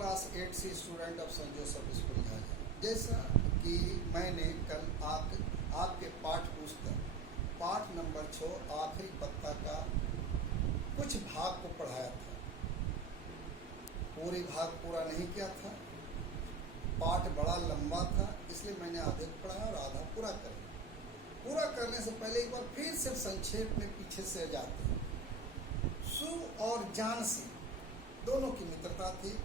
Class 8 C student of Saint Joseph School Jhajha. जैसा कि मैंने कल आपके पाठ पुस्तक पाठ नंबर 6 आखिरी पत्ता का कुछ भाग को पढ़ाया था। पूरी भाग पूरा नहीं किया था, पाठ बड़ा लंबा था, इसलिए मैंने आधे को पढ़ाया और आधा पूरा कर लिया। पूरा करने से पहले एक बार फिर से संक्षेप में पीछे से जाते हैं। सू और जानसी दोनों की मित्रता थी।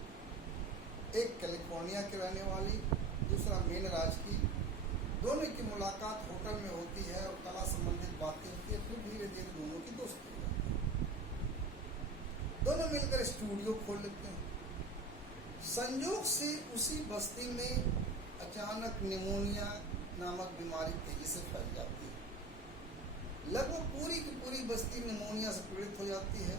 एक कैलिफोर्निया की रहने वाली, दूसरा मेन राज्य की। दोनों की मुलाकात होटल में होती है और कला संबंधित बातें होती है। फिर धीरे धीरे दोनों की दोस्ती हो जाती है। दोनों मिलकर स्टूडियो खोल लेते हैं। संयोग से उसी बस्ती में अचानक निमोनिया नामक बीमारी तेजी से फैल जाती है। लगभग पूरी की पूरी बस्ती निमोनिया से पीड़ित हो जाती है।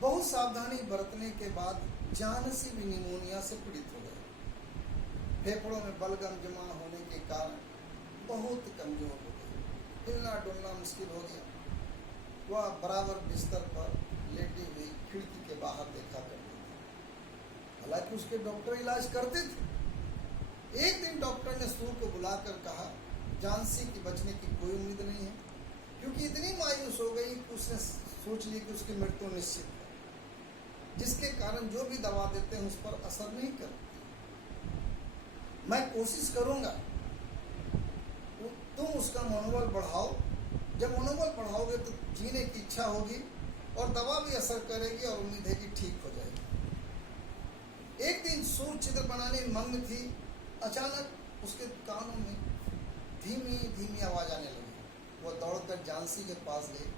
बहुत सावधानी बरतने के बाद जानसी भी निमोनिया से पीड़ित हो गए। फेफड़ों में बलगम जमा होने के कारण बहुत कमजोर हो गई। हिलना डुलना मुश्किल हो गया। वह बराबर बिस्तर पर लेटी हुई खिड़की के बाहर देखा करती थी। हालांकि उसके डॉक्टर इलाज करते थे। एक दिन डॉक्टर ने सू को बुलाकर कहा, जानसी की बचने की कोई उम्मीद नहीं है, क्योंकि इतनी मायूस हो गई कि उसने सोच ली कि उसकी मृत्यु निश्चित है, जिसके कारण जो भी दवा देते हैं उस पर असर नहीं करती। मैं कोशिश करूंगा, तुम उसका मनोबल बढ़ाओ। जब मनोबल बढ़ाओगे तो जीने की इच्छा होगी और दवा भी असर करेगी और उम्मीद है कि ठीक हो जाएगी। एक दिन सू चित्र बनाने में मग्न थी। अचानक उसके कानों में धीमी धीमी आवाज आने लगी। वह दौड़कर जानसी के पास गई।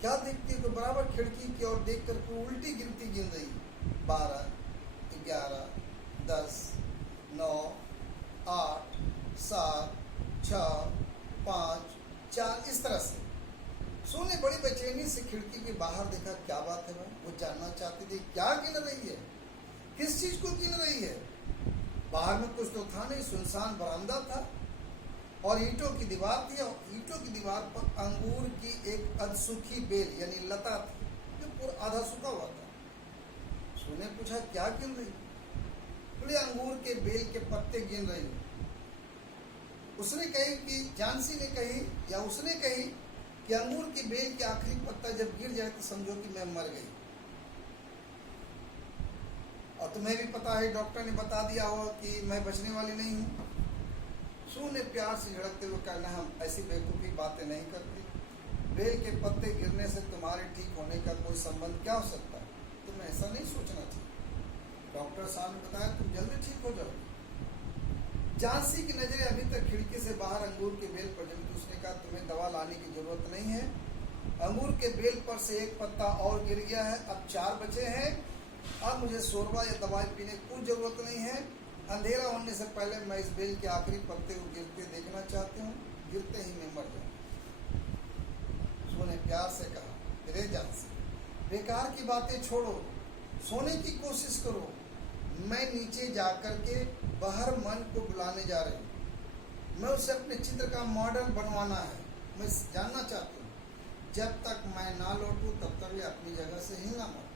क्या देखती है तो बराबर खिड़की की ओर देखकर उल्टी गिनती गिन रही। 12, 11, 10, 9, 8, 7, 6, 5, 4, इस तरह से। सू ने बड़ी बेचैनी से खिड़की के बाहर देखा। क्या बात है भाई? वो जानना चाहती थी क्या गिन रही है, किस चीज को गिन रही है। बाहर में कुछ तो था नहीं, सुनसान बरामदा था और ईंटों की दीवार थी। और ईंटों की दीवार पर अंगूर की एक अधसूखी बेल यानी लता थी, जो पूरा आधा सूखा हुआ था। सू ने पूछा क्या गिन रही? बोले अंगूर के बेल के पत्ते गिन रही हूँ। उसने कही कि जानसी ने कही या उसने कही कि अंगूर की बेल के आखिरी पत्ता जब गिर जाए तो समझो कि मैं मर गई। और तुम्हें भी पता है, डॉक्टर ने बता दिया हो कि मैं बचने वाली नहीं हूँ। सू ने प्यार से झड़कते हुए कहना, हम ऐसी बेवकूफ़ी बातें नहीं करती। बेल के पत्ते गिरने से तुम्हारे ठीक होने का कोई संबंध क्या हो सकता है? तुम्हें ऐसा नहीं सोचना चाहिए। डॉक्टर साहब ने बताया तुम जल्दी ठीक हो जाओगे। जानसी की नजरें अभी तक खिड़की से बाहर अंगूर के बेल पर जमी। उसने कहा तुम्हें दवा लाने की जरूरत नहीं है। अंगूर के बेल पर से एक पत्ता और गिर गया है, अब 4 बचे हैं। अब मुझे शोरबा या दवाई पीने की कोई जरूरत नहीं है। अंधेरा होने से पहले मैं इस बेल के आखिरी पत्ते को गिरते देखना चाहती हूँ। गिरते ही मैं मर जाऊँ। सू ने प्यार से कहा, रे जानसी, बेकार की बातें छोड़ो, सोने की कोशिश करो। मैं नीचे जाकर के बाहर मन को बुलाने जा रही हूँ। मैं उसे अपने चित्र का मॉडल बनवाना है। मैं जानना चाहती हूँ जब तक मैं ना लौटूं तब तक ये अपनी जगह से हिलना मत।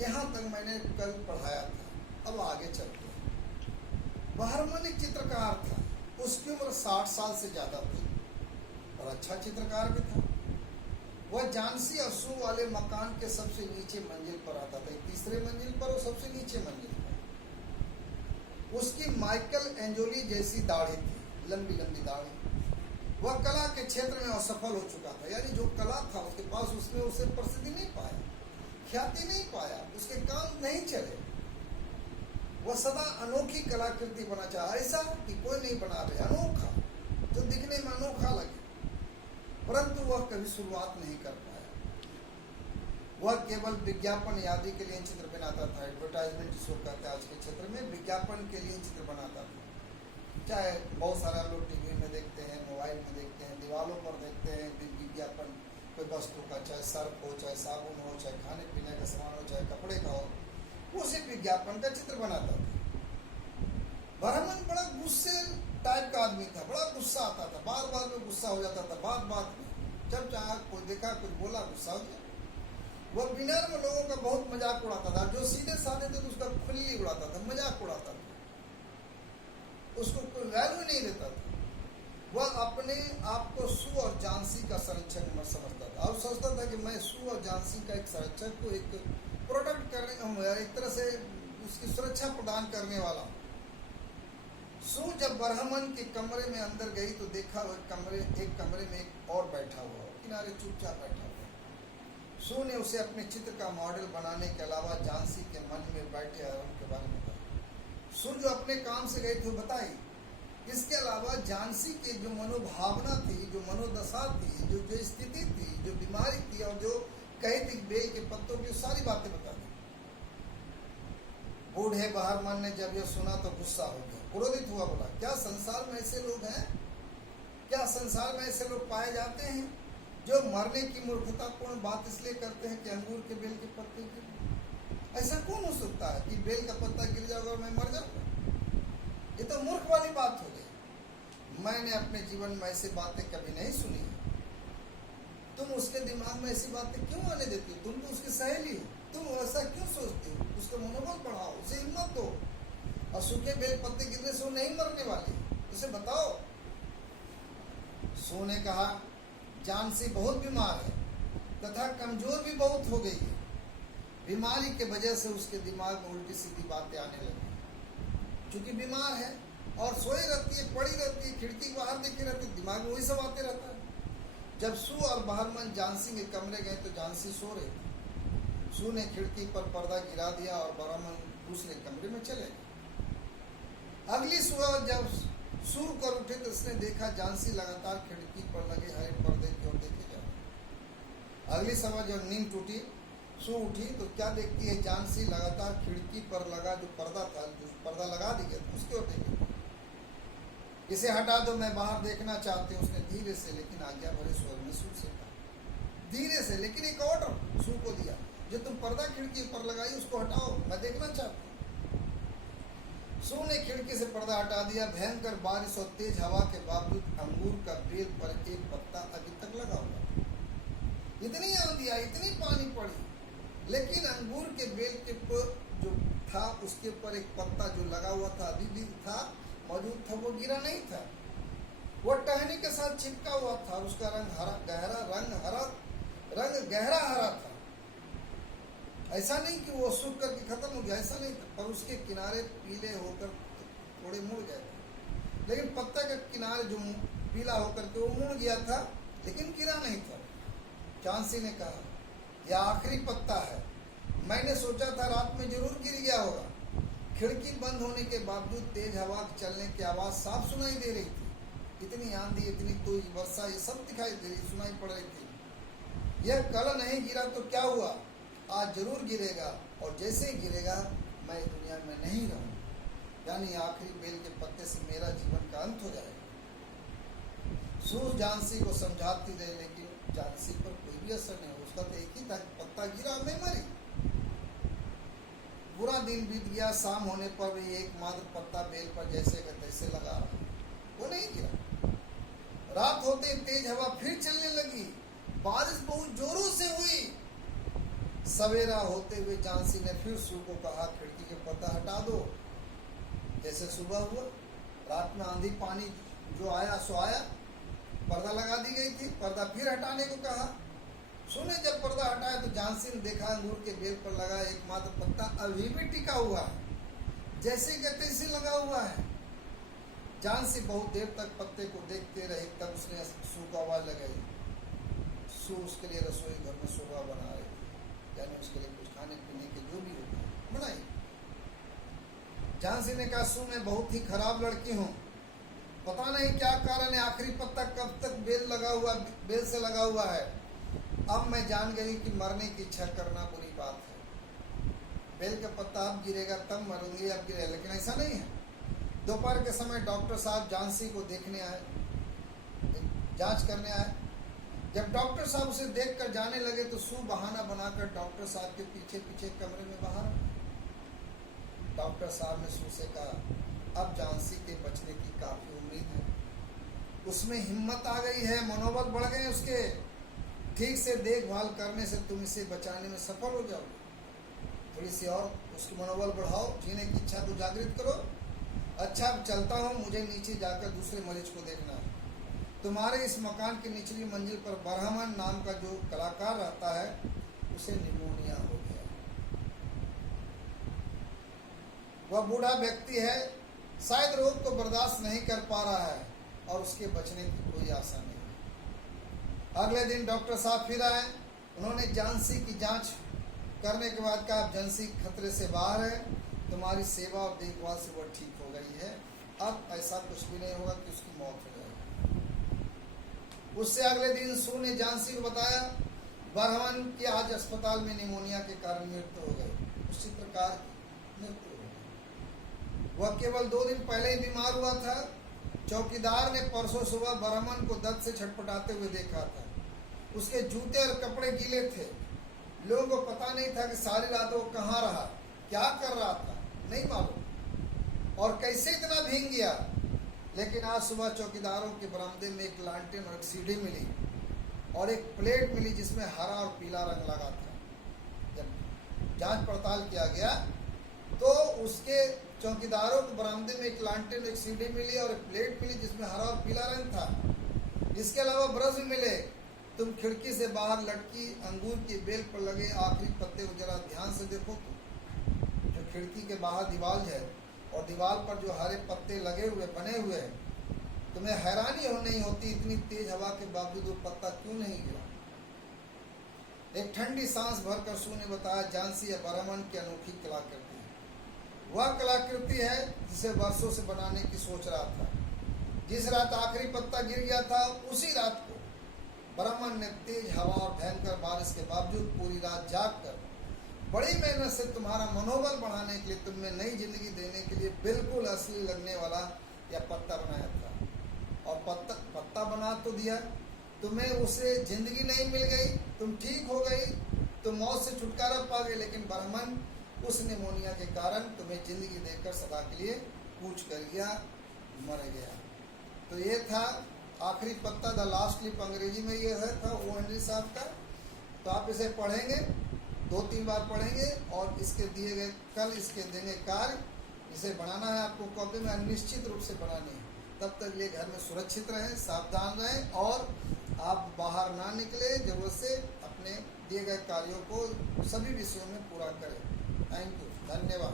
यहाँ तक मैंने कल पढ़ाया था, अब आगे चलते हैं। बहरमन एक चित्रकार था। उसकी उम्र 60 साल से ज़्यादा थी और अच्छा चित्रकार भी था। वह जानसी और सू वाले मकान के सबसे नीचे मंजिल पर आता था। तीसरे मंजिल पर, वो सबसे नीचे मंजिल पर। उसकी माइकल एंजोली जैसी दाढ़ी थी, लंबी लंबी दाढ़ी। वह कला के क्षेत्र में असफल हो चुका था, यानी जो कला था उसके पास, उसमें उसे प्रसिद्धि नहीं पाया, ख्याति नहीं पाया, उसके काम नहीं चले। वह सदा अनोखी कलाकृति बना चाहा, ऐसा कि कोई नहीं बना रहे, अनोखा, जो दिखने में अनोखा लगे, परंतु वह कभी शुरुआत नहीं कर पाया। वह केवल विज्ञापन आदि के लिए चित्र बनाता था। एडवर्टाइजमेंट जिसको कहते हैं आज के क्षेत्र में, विज्ञापन के लिए चित्र बनाता था। चाहे बहुत सारा लोग टीवी में देखते हैं, मोबाइल में देखते हैं, दीवारों पर देखते हैं विज्ञापन कोई वस्तु का, चाहे सर्फ हो, चाहे साबुन हो, चाहे खाने पीने का सामान हो, चाहे कपड़े का हो, उसी विज्ञापन का चित्र बनाता था। बहरमन बड़ा गुस्से टाइप का आदमी था, बड़ा गुस्सा आता था, बार बार में गुस्सा हो जाता था, बात बात में। जब चाहे कोई देखा, कुछ बोला, गुस्सा हो गया। वह विनम्र लोगों का बहुत मजाक उड़ाता था, जो सीधे साधे थे तो उसका खुली उड़ाता था, मजाक उड़ाता था, उसको कोई वैल्यू नहीं देता था। वह अपने आप को सू और जानसी का संरक्षक समझता था और सोचता था कि मैं सू और जानसी का एक संरक्षक को एक प्रोटेक्ट करने, एक तरह से उसकी सुरक्षा प्रदान करने वाला हूँ। सू जब ब्राह्मण के कमरे में अंदर गई तो देखा वह एक कमरे में एक और बैठा हुआ, किनारे चुपचाप बैठा हुआ। सू ने उसे अपने चित्र का मॉडल बनाने के अलावा जानसी के मन में बैठे आराम के बारे में बताया। सू जो अपने काम से गई थी बताई, इसके अलावा जानसी की जो मनोभावना थी, जो मनोदशा थी, जो स्थिति थी, जो बीमारी थी और जो कही थी बेल के पत्तों की सारी बातें बता दी। बूढ़े बहारमन ने जब यह सुना तो गुस्सा हो गया, क्रोधित हुआ, बोला क्या संसार में ऐसे लोग हैं, क्या संसार में ऐसे लोग पाए जाते हैं जो मरने की मूर्खतापूर्ण बात इसलिए करते हैं कि अंगूर के बेल के पत्ते गिर। ऐसा कौन हो सकता है कि बेल का पत्ता गिर जाएगा और मैं मर जाऊंगा? ये तो मूर्ख वाली बात हो गई। मैंने अपने जीवन में ऐसी बातें कभी नहीं सुनी। तुम उसके दिमाग में ऐसी बातें क्यों आने देती हो? तुम तो उसकी सहेली हो, तुम ऐसा क्यों सोचती हो? उसका मनोबल बढ़ाओ, उसे हिम्मत दो, और सूखे बेल पत्ते गिरने से वो नहीं मरने वाली, उसे बताओ। सू ने कहा जानसी बहुत बीमार है तथा कमजोर भी बहुत हो गई है। बीमारी के वजह से उसके दिमाग में उल्टी सीधी बातें आने लगी। चूंकि बीमार है और सोई रहती है, पड़ी रहती है, खिड़की के बाहर देखी रहती है, दिमाग में वही सब आते रहता है। जब सू और बहारमन जानसी के कमरे गए तो जानसी सो रही थी। सू ने खिड़की पर पर्दा गिरा दिया और बहारमन दूसरे कमरे में चले गए। अगली सुबह जब सू कर उठे तो उसने देखा जानसी लगातार खिड़की पर लगे हरे पर्दे की ओर देखे जा रही। अगली सुबह जब नींद टूटी, सू उठी तो क्या देखती है, जानसी लगातार खिड़की पर लगा जो पर्दा था, जो पर्दा लगा दी गया उसके ओर देखे। इसे हटा दो, मैं बाहर देखना चाहती हूँ, उसने धीरे से लेकिन आज्ञा भरे स्वर में सू से कहा। धीरे से लेकिन एक ऑर्डर सू को दिया, जो तुम पर्दा खिड़की पर लगाई उसको हटाओ, मैं देखना चाहती हूँ। सू ने खिड़की से पर्दा हटा दिया। भयंकर बारिश और तेज हवा के बावजूद अंगूर का बेल पर एक पत्ता अभी तक लगा हुआ था। इतनी आंधी आई, इतनी पानी पड़ी, लेकिन अंगूर के बेल के पर जो था उसके ऊपर एक पत्ता जो लगा हुआ था अभी भी था, मौजूद था, वो गिरा नहीं था। वो टहनी के साथ चिपका हुआ था और उसका रंग गहरा हरा था। ऐसा नहीं कि वो सूख करके खत्म हो गया, ऐसा नहीं था, पर उसके किनारे पीले होकर थोड़े मुड़ गए थे। लेकिन पत्ता का किनारे जो पीला होकर के वो मुड़ गया था, लेकिन गिरा नहीं था। जानसी ने कहा यह आखिरी पत्ता है, मैंने सोचा था रात में जरूर गिर गया होगा। खिड़की बंद होने के बावजूद तेज हवा चलने की आवाज साफ सुनाई दे रही थी। इतनी आंधी, इतनी तेज वर्षा, ये सब दिखाई दे रही, सुनाई पड़ रही थी। यह कल नहीं गिरा तो क्या हुआ, आज जरूर गिरेगा, और जैसे ही गिरेगा मैं दुनिया में नहीं रहूंगा, यानी आखिरी बेल के पत्ते से मेरा जीवन का अंत हो जाएगा। सू जानसी को समझाती रही, लेकिन जानसी पर कोई भी असर नहीं हुआ। उसका तो एक ही था, पत्ता गिरा मैं मरी। पूरा दिन बीत गया, शाम होने पर भी एकमात्र पत्ता बेल पर जैसे का तैसे लगा रहा, वो नहीं गिरा। रात होते तेज हवा फिर चलने लगी, बारिश बहुत जोरों से हुई। सवेरा होते हुए जानसी ने फिर सू को कहा खिड़की के पर्दा हटा दो। जैसे सुबह हुआ, रात में आंधी पानी जो आया सो आया, पर्दा लगा दी गई थी, पर्दा फिर हटाने को कहा। सू ने जब पर्दा हटाया तो जानसी ने देखा अंगूर के बेल पर लगा एकमात्र पत्ता अभी भी टिका हुआ है, जैसे कि तैसे लगा हुआ है। जानसी बहुत देर तक पत्ते को देखते रही, तब उसने सू को आवाज लगाई। सू उसके लिए रसोई घर में शोभा बना रही, यानी उसके लिए कुछ खाने पीने के जो भी होगा बनाई। जानसी ने कहा सू मैं बहुत ही खराब लड़की हूँ, पता नहीं क्या कारण है, आखिरी पत्ता कब तक बेल से लगा हुआ है। अब मैं जान गई कि मरने की इच्छा करना बुरी बात है। बेल का पत्ता अब गिरेगा तब मरूंगी, अब गिरेगा, लेकिन ऐसा नहीं है। दोपहर के समय डॉक्टर साहब जानसी को देखने आए, जांच करने आए। जब डॉक्टर साहब उसे देखकर जाने लगे तो सू बहाना बनाकर डॉक्टर साहब के पीछे पीछे कमरे में बाहर। डॉक्टर साहब ने सू से कहा अब जानसी के बचने की काफी उम्मीद है, उसमें हिम्मत आ गई है, मनोबल बढ़ गए उसके। ठीक से देखभाल करने से तुम इसे बचाने में सफल हो जाओगे। थोड़ी सी और उसकी मनोबल बढ़ाओ, जीने की इच्छा को जागृत करो। अच्छा चलता हूँ, मुझे नीचे जाकर दूसरे मरीज को देखना है। तुम्हारे इस मकान की निचली मंजिल पर बरहमन नाम का जो कलाकार रहता है, उसे निमोनिया हो गया। वह बूढ़ा व्यक्ति है, शायद रोग को बर्दाश्त नहीं कर पा रहा है और उसके बचने की कोई आशा नहीं। अगले दिन डॉक्टर साहब फिर आए। उन्होंने झांसी की जांच करने के बाद कहा, झांसी खतरे से बाहर है, तुम्हारी सेवा और देखभाल से वह ठीक हो गई है, अब ऐसा कुछ भी नहीं होगा कि उसकी मौत हो जाएगी। उससे अगले दिन सू ने झांसी को बताया, बरहमन की आज अस्पताल में निमोनिया के कारण मृत्यु हो गई। उस चित्रकार की मृत्यु हो गई। वह केवल 2 दिन पहले ही बीमार हुआ था। चौकीदार ने परसों सुबह बरहमन को दर्द से छटपटाते हुए देखा था। उसके जूते और कपड़े गीले थे। लोगों को पता नहीं था कि सारी रात वो कहाँ रहा, क्या कर रहा था, नहीं मालूम, और कैसे इतना भीग गया। लेकिन आज सुबह चौकीदारों के बरामदे में एक लालटेन और एक सीढ़ी मिली और एक प्लेट मिली जिसमें हरा और पीला रंग लगा था। जब जांच पड़ताल किया गया तो उसके चौकीदारों को बरामदे में एक लालटेन, एक सीढ़ी मिली और एक प्लेट मिली जिसमें हरा और पीला रंग था। इसके अलावा ब्रश भी मिले। तुम खिड़की से बाहर लटकी अंगूर की बेल पर लगे आखिरी पत्ते को जरा ध्यान से देखो तो जो खिड़की के बाहर दीवार है और दीवार पर जो हरे पत्ते लगे हुए बने हुए हैं, तुम्हें हैरानी हो नहीं होती इतनी तेज हवा के बावजूद वो पत्ता क्यों नहीं गिरा। एक ठंडी सांस भरकर सू ने बताया, झांसी या बरहमन की अनोखी कलाकृति है। वह कलाकृति है जिसे वर्षों से बनाने की सोच रहा था। जिस रात आखिरी पत्ता गिर गया था, उसी रात को बरहमन ने तेज हवा और भयंकर बारिश के बावजूद पूरी रात जागकर बड़ी मेहनत से तुम्हारा मनोबल बढ़ाने के लिए, तुम्हें नई जिंदगी देने के लिए बिल्कुल असली लगने वाला यह पत्ता बनाया था। और पत्ता बना तो दिया, तुम्हें उसे जिंदगी नहीं मिल गई, तुम ठीक हो गई, तुम मौत से छुटकारा पा गए, लेकिन बरहमन उस निमोनिया के कारण तुम्हें जिंदगी देकर सदा के लिए कूच कर गया, मर गया। तो ये था आखिरी पत्ता, द लास्ट लीफ, अंग्रेजी में ये है था ओ हेनरी साहब का। तो आप इसे पढ़ेंगे, 2-3 बार पढ़ेंगे और इसके दिए गए कल इसके देंगे कार्य। इसे बनाना है आपको कॉपी में, निश्चित रूप से बनानी है। तब तक ये घर में सुरक्षित रहें, सावधान रहें और आप बाहर ना निकले। जरूरत से अपने दिए गए कार्यों को सभी विषयों में पूरा करें। थैंक यू, धन्यवाद।